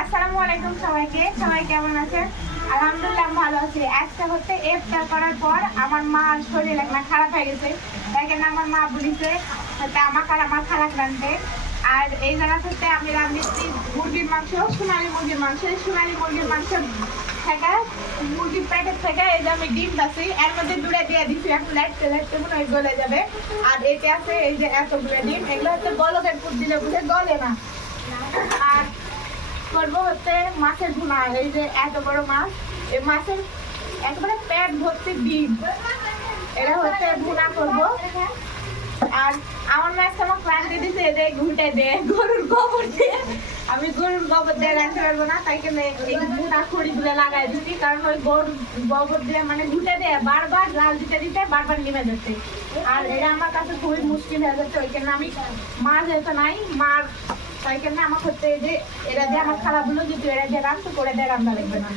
আসসালামু আলাইকুম সবাইকে। সবাই কেমন আছেন? আলহামদুলিল্লাহ ভালো আছি। আজকে হচ্ছে ইফতার করার পর আমার মা শরীর একটা খারাপ হয়ে গেছে। দেখেন আমার মা বলিছে আমাকে আর আমার খারাপ রাঁধতে। আর এই জায়গা থেকে আমি রাঁধেছি মুরগির মাংস, সোনালী মুরগির মাংস। সোনালী মুরগির মাংস থেকে মুরগির প্যাকেট থেকে এই যে আমি ডিম পাচ্ছি, এর মধ্যে জুড়ে দিয়ে দিচ্ছি। এখন লাইটতে লাইটতে মনে হয় গলে যাবে। আর এতে আছে এই যে এতগুলো ডিম, এগুলো হচ্ছে বলকের পুর দিলে বুঝে গলে না। আর করবো হচ্ছে মাছের ভুনা। এই যে এত বড় মাছ, এই মাছের একেবারে পেট ভর্তি ডিম, এটা হচ্ছে ভুনা করবো। আর আমার মাছ তো আমার ক্লান্তি দিচ্ছে যে ঘুটে দে গরুর গোবর দিয়ে। আমি গরুর গোবর দিয়ে রাখতে পারবো না, তাই কেন এই ভুনা খড়িগুলো লাগাই দিচ্ছি। কারণ ওই গরুর গোবর দিয়ে মানে ঘুটে দিয়ে বারবার লাল দিতে দিতে বারবার নেমে যাচ্ছে। আর এটা আমার কাছে খুবই মুশকিল হয়ে যাচ্ছে। ওই জন্য আমি মাছ যেতে নাই মার, তাই কেন আমার হচ্ছে যে এটা দিয়ে আমার খারাপ হলো, কিন্তু এটা দিয়ে রান্না করে দিয়ে রান্না লাগবে না।